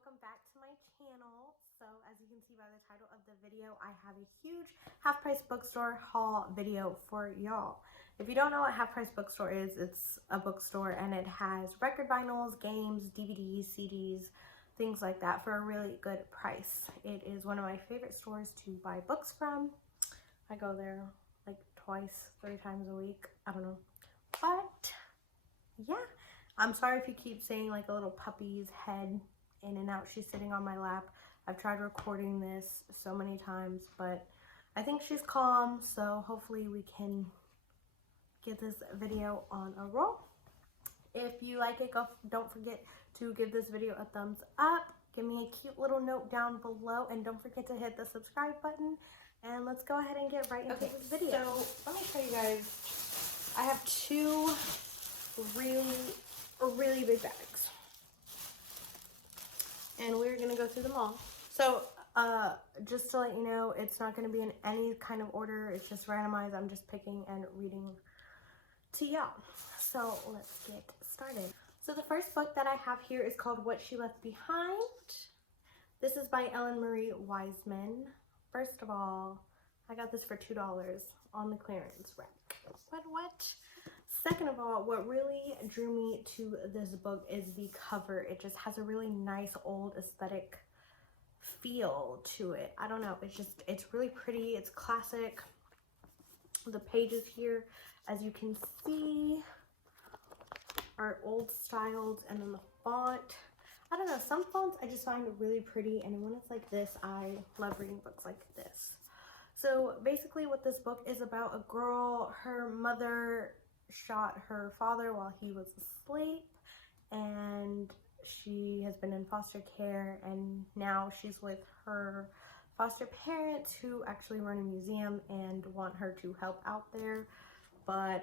welcome back to my channel. So as you can see by the title of the video, I have a huge Half Price Bookstore haul video for y'all. If you don't know what Half Price Bookstore is, it's a bookstore and it has record vinyls, games, DVDs, CDs, things like that for a really good price. It is one of my favorite stores to buy books from. I go there like twice, 3 times a week. I don't know. But yeah, I'm sorry if you keep seeing like a little puppy's head in and out. She's sitting on my lap. I've tried recording this so many times, but I think she's calm, so hopefully we can get this video on a roll. If you like it, don't forget to give this video a thumbs up. Give me a cute little note down below, and don't forget to hit the subscribe button. And let's go ahead and get right into this video. So let me show you guys. I have 2 really big bags, and we're gonna go through them all. So just to let you know, it's not going to be in any kind of order. It's just randomized. I'm just picking and reading to y'all. So let's get started. So the first book that I have here is called What She Left Behind. This is by Ellen Marie Wiseman. First of all, I got this for $2 on the clearance rack. What? Second of all, what really drew me to this book is the cover. It just has a really nice old aesthetic feel to it. I don't know, it's really pretty. It's classic. The pages here, as you can see, are old styled, and then the font, I don't know, some fonts I just find really pretty, and when it's like this, I love reading books like this. So basically what this book is about, a girl, her mother shot her father while he was asleep, and she has been in foster care, and now she's with her foster parents who actually run a museum and want her to help out there, but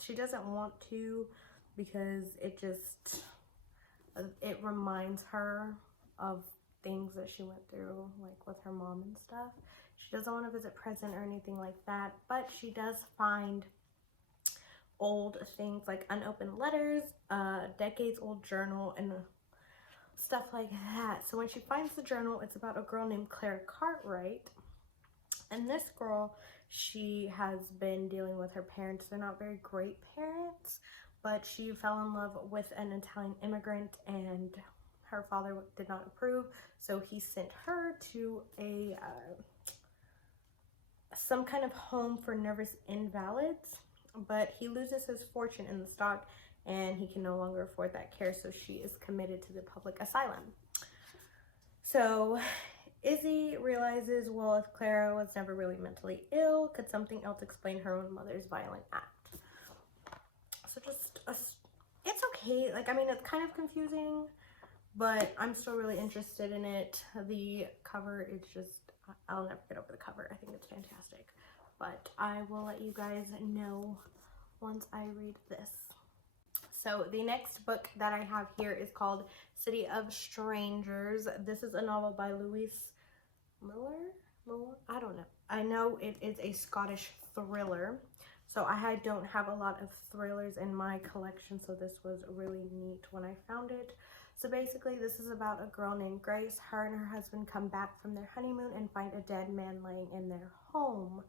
she doesn't want to because it reminds her of things that she went through, like with her mom and stuff. She doesn't want to visit prison or anything like that, but she does find old things like unopened letters, decades old journal, and stuff like that. So when she finds the journal, it's about a girl named Clara Cartwright, and this girl, she has been dealing with her parents. They're not very great parents, but she fell in love with an Italian immigrant, and her father did not approve, so he sent her to some kind of home for nervous invalids, but he loses his fortune in the stock and he can no longer afford that care, so she is committed to the public asylum. So Izzy realizes, well, if Clara was never really mentally ill, could something else explain her own mother's violent act? So it's okay. Like, I mean, it's kind of confusing, but I'm still really interested in it. The cover is just, I'll never get over the cover. I think it's fantastic, but I will let you guys know once I read this. So the next book that I have here is called City of Strangers. This is a novel by Louise Miller? I don't know. I know it is a Scottish thriller. So I don't have a lot of thrillers in my collection, so this was really neat when I found it. So basically this is about a girl named Grace. Her and her husband come back from their honeymoon and find a dead man laying in their home.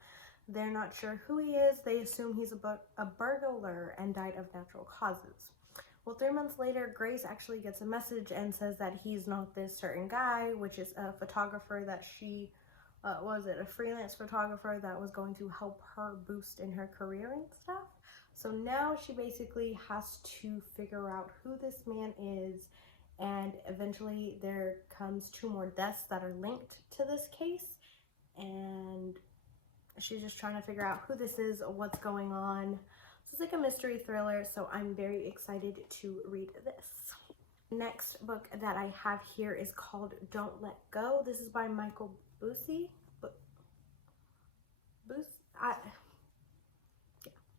They're not sure who he is. They assume he's a burglar and died of natural causes. Well, 3 months later, Grace actually gets a message and says that he's not this certain guy, which is a photographer that she, a freelance photographer that was going to help her boost in her career and stuff. So now she basically has to figure out who this man is, and eventually there comes 2 more deaths that are linked to this case, and she's just trying to figure out who this is, what's going on. So it's like a mystery thriller, so I'm very excited to read this. Next book that I have here is called Don't Let Go. This is by Michael Bussey.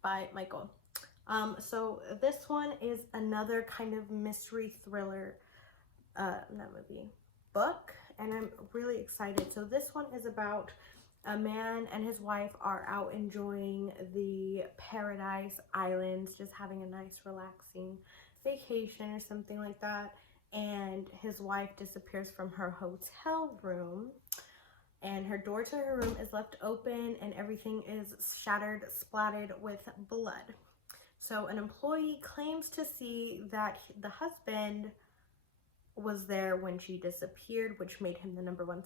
By Michael. So this one is another kind of mystery thriller book, and I'm really excited. So this one is about a man and his wife are out enjoying the Paradise Islands, just having a nice relaxing vacation or something like that. and his wife disappears from her hotel room, and her door to her room is left open and everything is shattered, splattered with blood. So an employee claims to see that the husband was there when she disappeared, which made him the number one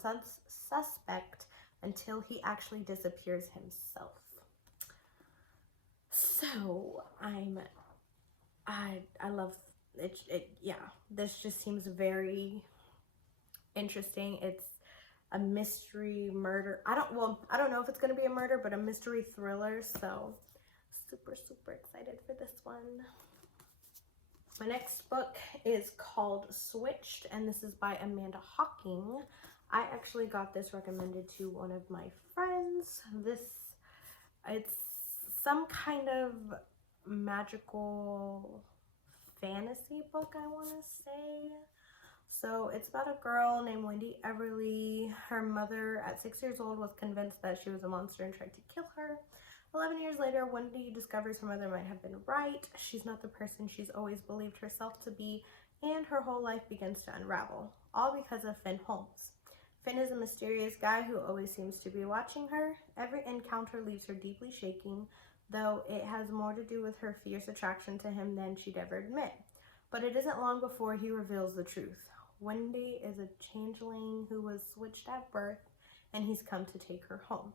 suspect until he actually disappears himself. So I love it. Yeah, this just seems very interesting. It's a mystery murder. I don't know if it's gonna be a murder, but a mystery thriller. So super excited for this one. My next book is called Switched, and this is by Amanda Hawking. I actually got this recommended to one of my friends. It's some kind of magical fantasy book, I want to say. So it's about a girl named Wendy Everly. Her mother at 6 years old was convinced that she was a monster and tried to kill her. 11 years later, Wendy discovers her mother might have been right. She's not the person she's always believed herself to be, and her whole life begins to unravel, all because of Finn Holmes. Finn is a mysterious guy who always seems to be watching her. Every encounter leaves her deeply shaking, though it has more to do with her fierce attraction to him than she'd ever admit. But it isn't long before he reveals the truth. Wendy is a changeling who was switched at birth, and he's come to take her home.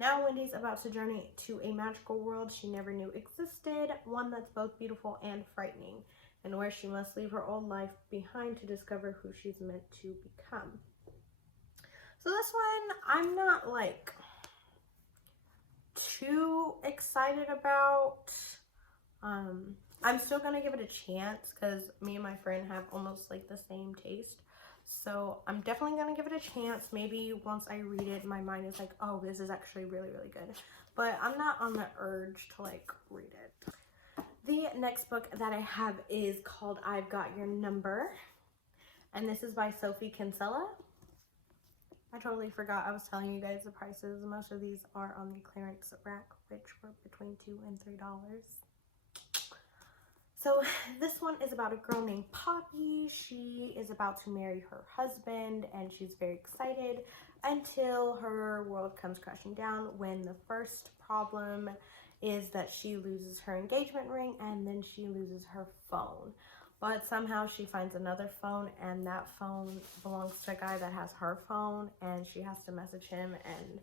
Now Wendy's about to journey to a magical world she never knew existed, one that's both beautiful and frightening, and where she must leave her old life behind to discover who she's meant to become. So this one, I'm not like too excited about. I'm still gonna give it a chance because me and my friend have almost like the same taste. So I'm definitely gonna give it a chance. Maybe once I read it, my mind is like, oh, this is actually really good. But I'm not on the urge to like read it. The next book that I have is called I've Got Your Number. And this is by Sophie Kinsella. I totally forgot I was telling you guys the prices. Most of these are on the clearance rack, which were between $2 and $3. So this one is about a girl named Poppy. She is about to marry her husband and she's very excited until her world comes crashing down when the first problem is that she loses her engagement ring and then she loses her phone. But somehow she finds another phone and that phone belongs to a guy that has her phone and she has to message him and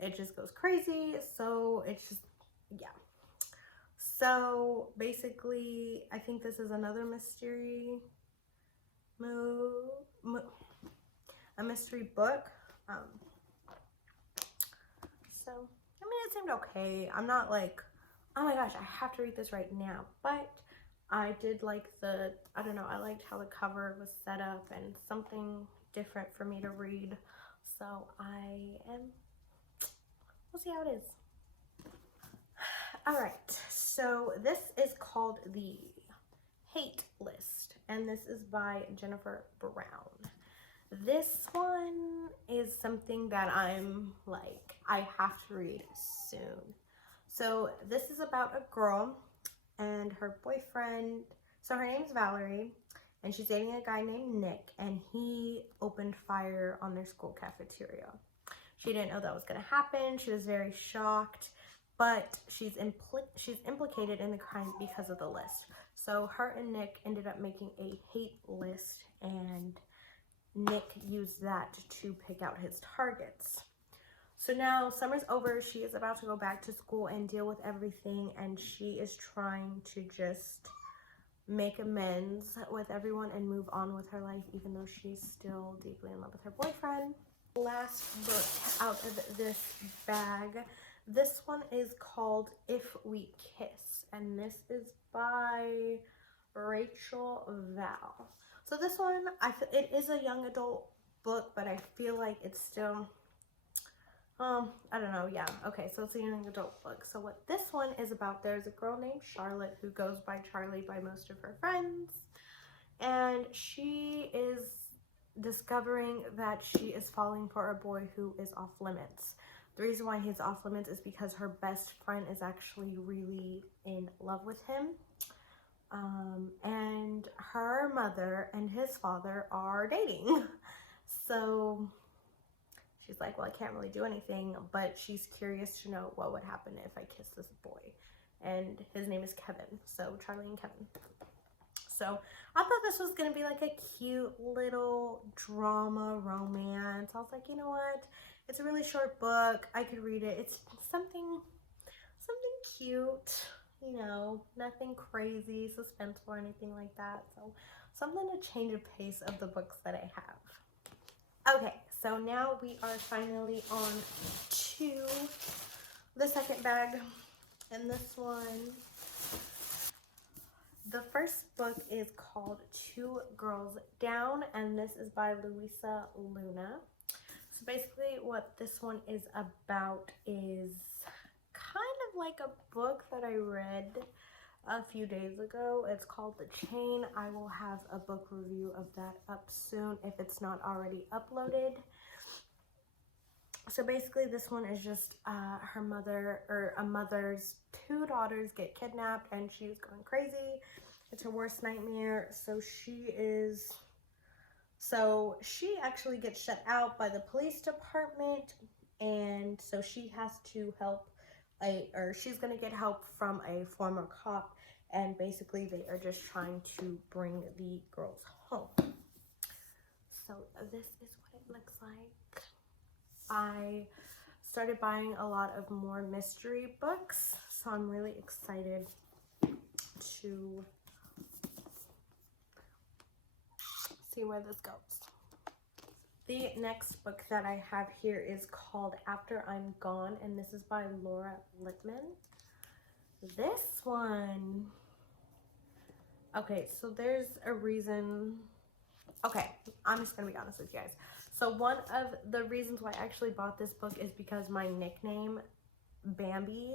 it just goes crazy. So it's just, yeah. So basically, I think this is another mystery a mystery book. So, I mean, it seemed okay. I'm not like, oh my gosh, I have to read this right now. But I did like I don't know, I liked how the cover was set up and something different for me to read. So we'll see how it is. All right, so this is called The Hate List, and this is by Jennifer Brown. This one is something that I'm like, I have to read soon. So this is about a girl and her boyfriend. So her name's Valerie, and she's dating a guy named Nick, and he opened fire on their school cafeteria. She didn't know that was going to happen. She was very shocked. But she's implicated in the crime because of the list. So her and Nick ended up making a hate list, and Nick used that to pick out his targets. So now summer's over. She is about to go back to school and deal with everything, and she is trying to just make amends with everyone and move on with her life, even though she's still deeply in love with her boyfriend. Last book out of this bag. This one is called If We Kiss, and this is by Rachel Val. So this one, it is a young adult book, but I feel like it's still, I don't know, yeah. Okay, so it's a young adult book. So what this one is about, there's a girl named Charlotte who goes by Charlie by most of her friends, and she is discovering that she is falling for a boy who is off limits. The reason why he's off limits is because her best friend is actually really in love with him. And her mother and his father are dating. So she's like, well, I can't really do anything, but she's curious to know what would happen if I kiss this boy. And his name is Kevin. So Charlie and Kevin. So I thought this was going to be like a cute little drama romance. I was like, you know what? It's a really short book. I could read it. It's something cute, you know, nothing crazy, suspenseful or anything like that. So something to change the pace of the books that I have. Okay, so now we are finally on to the second bag. And this one, the first book is called Two Girls Down, and this is by Louisa Luna. So basically what this one is about is kind of like a book that I read a few days ago. It's called The Chain. I will have a book review of that up soon if it's not already uploaded. So basically this one is just her mother, or a mother's two daughters get kidnapped and she's going crazy. It's her worst nightmare. So she actually gets shut out by the police department, and so she has to help she's going to get help from a former cop, and basically they are just trying to bring the girls home. So this is what it looks like. I started buying a lot of more mystery books, so I'm really excited to see where this goes. The next book that I have here is called After I'm Gone, and this is by Laura Lippman. This one, okay, so there's a reason. Okay, I'm just gonna be honest with you guys. So one of the reasons why I actually bought this book is because my nickname, Bambi,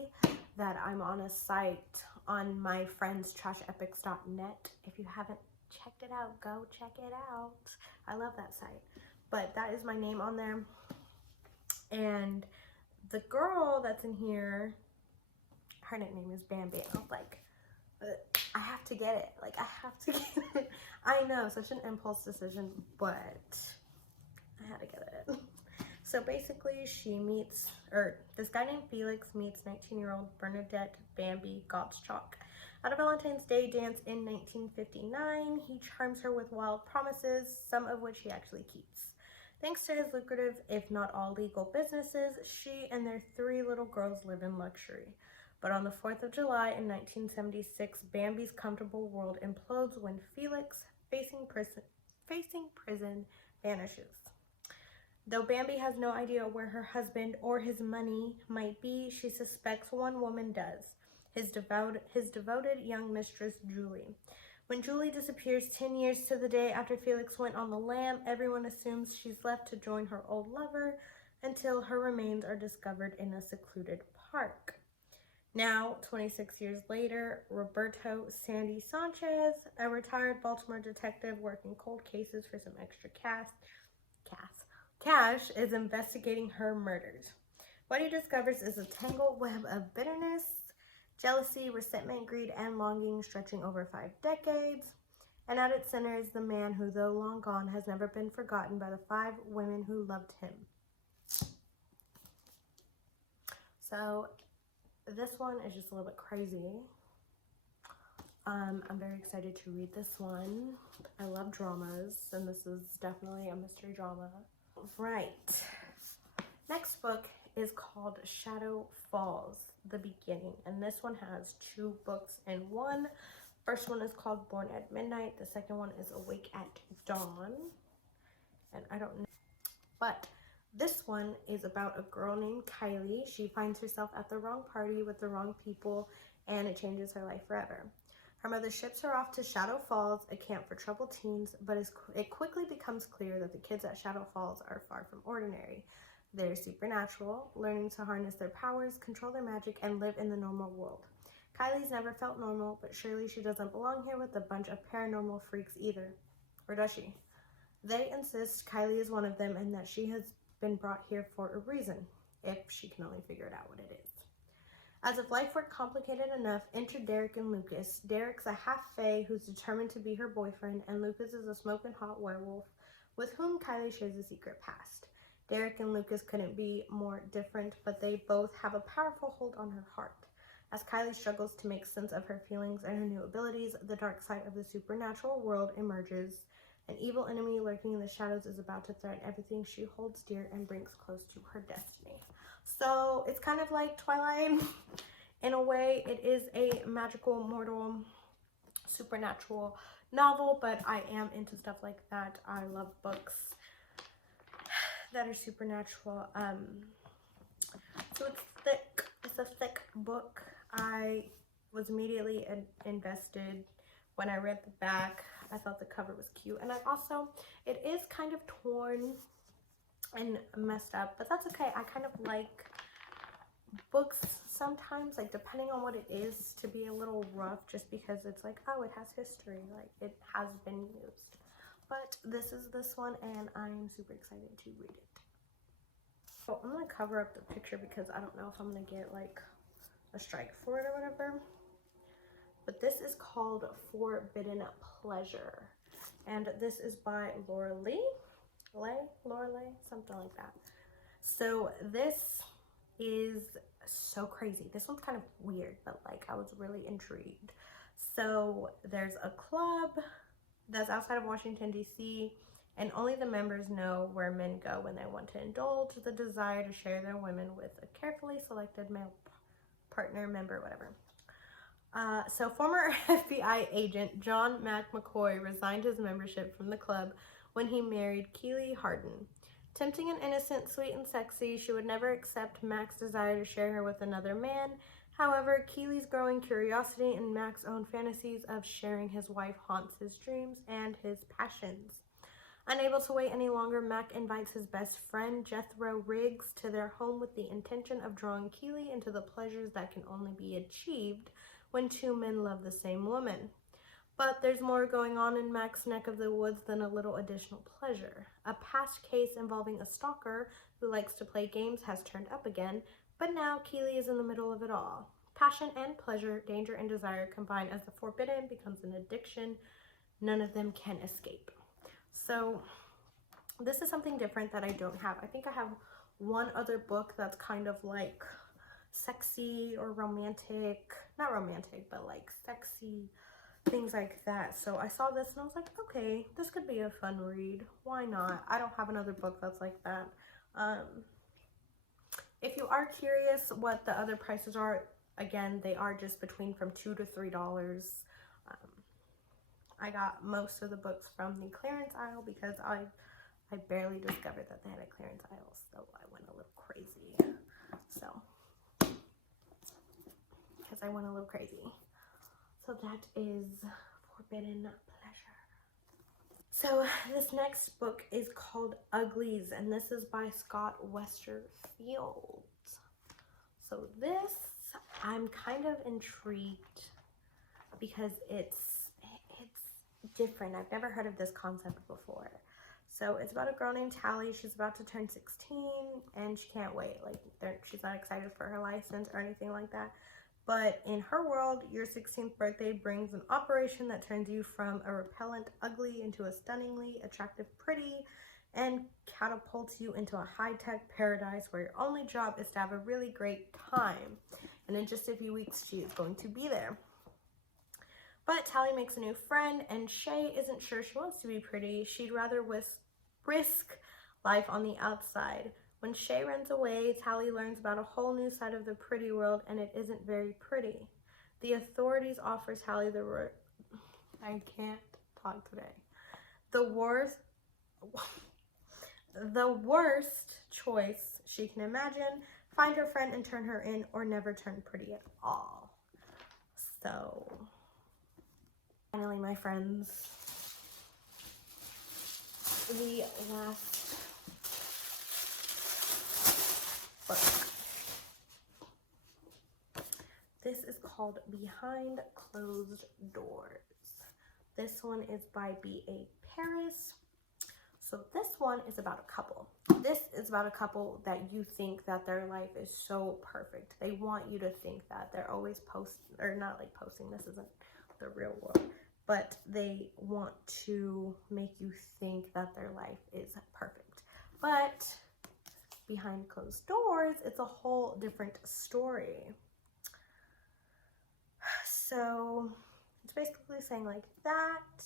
that I'm on a site on my friend's trashepics.net. If you haven't checked it out, go check it out. I love that site. But that is my name on there. And the girl that's in here, her nickname is Bambi. I was like, I have to get it. Like, I have to get it. I know, such an impulse decision, but I had to get it. So basically this guy named Felix meets 19-year-old Bernadette Bambi Gottschalk at a Valentine's Day dance in 1959. He charms her with wild promises, some of which he actually keeps. Thanks to his lucrative, if not all legal businesses, she and their 3 little girls live in luxury. But on the 4th of July in 1976, Bambi's comfortable world implodes when Felix, facing prison, vanishes. Though Bambi has no idea where her husband or his money might be, she suspects one woman does, his devoted young mistress, Julie. When Julie disappears 10 years to the day after Felix went on the lam, everyone assumes she's left to join her old lover until her remains are discovered in a secluded park. Now, 26 years later, Roberto Sandy Sanchez, a retired Baltimore detective working cold cases for some extra cash, is investigating her murders. What he discovers is a tangled web of bitterness, jealousy, resentment, greed, and longing stretching over 5 decades. And at its center is the man who, though long gone, has never been forgotten by the 5 women who loved him. So this one is just a little bit crazy. I'm very excited to read this one. I love dramas, and this is definitely a mystery drama. Right. Next book is called Shadow Falls, The Beginning, and this one has 2 books in one. First one is called Born at Midnight. The second one is Awake at Dawn. And I don't know, but this one is about a girl named Kylie. She finds herself at the wrong party with the wrong people, and it changes her life forever. Her mother ships her off to Shadow Falls, a camp for troubled teens, but it quickly becomes clear that the kids at Shadow Falls are far from ordinary. They're supernatural, learning to harness their powers, control their magic, and live in the normal world. Kylie's never felt normal, but surely she doesn't belong here with a bunch of paranormal freaks either. Or does she? They insist Kylie is one of them and that she has been brought here for a reason, if she can only figure it out what it is. As if life were complicated enough, enter Derek and Lucas. Derek's a half-fae who's determined to be her boyfriend, and Lucas is a smoking hot werewolf with whom Kylie shares a secret past. Derek and Lucas couldn't be more different, but they both have a powerful hold on her heart. As Kylie struggles to make sense of her feelings and her new abilities, the dark side of the supernatural world emerges. An evil enemy lurking in the shadows is about to threaten everything she holds dear and brings close to her destiny. So it's kind of like Twilight. In a way, it is a magical, mortal, supernatural novel, but I am into stuff like that. I love books that are supernatural. So it's thick. It's a thick book. I was immediately invested when I read the back. I thought the cover was cute, and it is kind of torn and messed up, but that's okay. I kind of like books sometimes, like depending on what it is, to be a little rough, just because it's like, oh, it has history, like it has been used. But this is this one, and I'm super excited to read it. So I'm gonna cover up the picture because I don't know if I'm gonna get like a strike for it or whatever. But this is called Forbidden Pleasure, and this is by Laura Lee, something like that. So this is so crazy. This one's kind of weird, but like I was really intrigued. So there's a club that's outside of Washington, D.C., and only the members know where men go when they want to indulge the desire to share their women with a carefully selected male partner, member, whatever. So former FBI agent John Mac McCoy resigned his membership from the club when he married Keely Harden. Tempting and innocent, sweet and sexy, she would never accept Mac's desire to share her with another man. However, Keely's growing curiosity and Mac's own fantasies of sharing his wife haunts his dreams and his passions. Unable to wait any longer, Mac invites his best friend, Jethro Riggs, to their home with the intention of drawing Keely into the pleasures that can only be achieved when two men love the same woman. But there's more going on in Mac's neck of the woods than a little additional pleasure. A past case involving a stalker who likes to play games has turned up again, but now Keely is in the middle of it all. Passion and pleasure, danger and desire combine as the forbidden becomes an addiction none of them can escape. So this is something different that I don't have. I think I have one other book that's kind of like sexy or romantic, not romantic, but like sexy, things like that. So I saw this and I was like, okay, this could be a fun read. Why not? I don't have another book that's like that. If you are curious what the other prices are, again, they are just between from $2 to $3. I got most of the books from the clearance aisle because I barely discovered that they had a clearance aisle, so I went a little crazy. So that is Forbidden Pleasure. So this next book is called Uglies, and this is by Scott Westerfield. So this, I'm kind of intrigued because it's different. I've never heard of this concept before. So it's about a girl named Tally. She's about to turn 16 and she can't wait. Like, she's not excited for her license or anything like that. But in her world, your 16th birthday brings an operation that turns you from a repellent ugly into a stunningly attractive pretty and catapults you into a high-tech paradise where your only job is to have a really great time. And in just a few weeks, she is going to be there. But Tally makes a new friend, and Shay isn't sure she wants to be pretty. She'd rather risk life on the outside. When Shay runs away, Tally learns about a whole new side of the pretty world, and it isn't very pretty. The authorities offer Tally I can't talk today. The worst choice she can imagine: find her friend and turn her in, or never turn pretty at all. So finally, my friends, the last book. This is called Behind Closed Doors. This one is by B.A. Paris. So this one is about a couple. This is about a couple that you think that their life is so perfect. They want you to think that they're always posting. This isn't the real world, but they want to make you think that their life is perfect. But behind closed doors, it's a whole different story. So it's basically saying like that.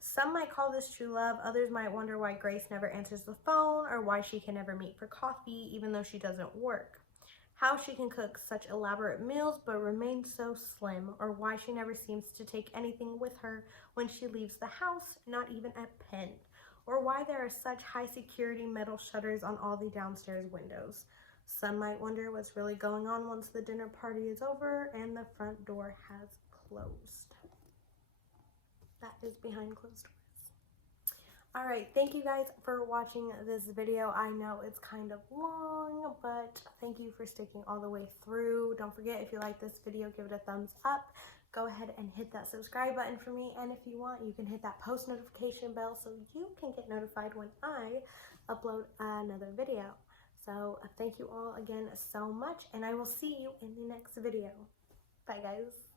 Some might call this true love. Others might wonder why Grace never answers the phone or why she can never meet for coffee even though she doesn't work. How she can cook such elaborate meals but remain so slim, or why she never seems to take anything with her when she leaves the house, not even a pen. Or why there are such high security metal shutters on all the downstairs windows. Some might wonder what's really going on once the dinner party is over and the front door has closed. That is behind closed doors. All right, thank you guys for watching this video. I know it's kind of long, but thank you for sticking all the way through. Don't forget, if you like this video, give it a thumbs up. Go ahead and hit that subscribe button for me, and if you want, you can hit that post notification bell so you can get notified when I upload another video. So thank you all again so much, and I will see you in the next video. Bye guys.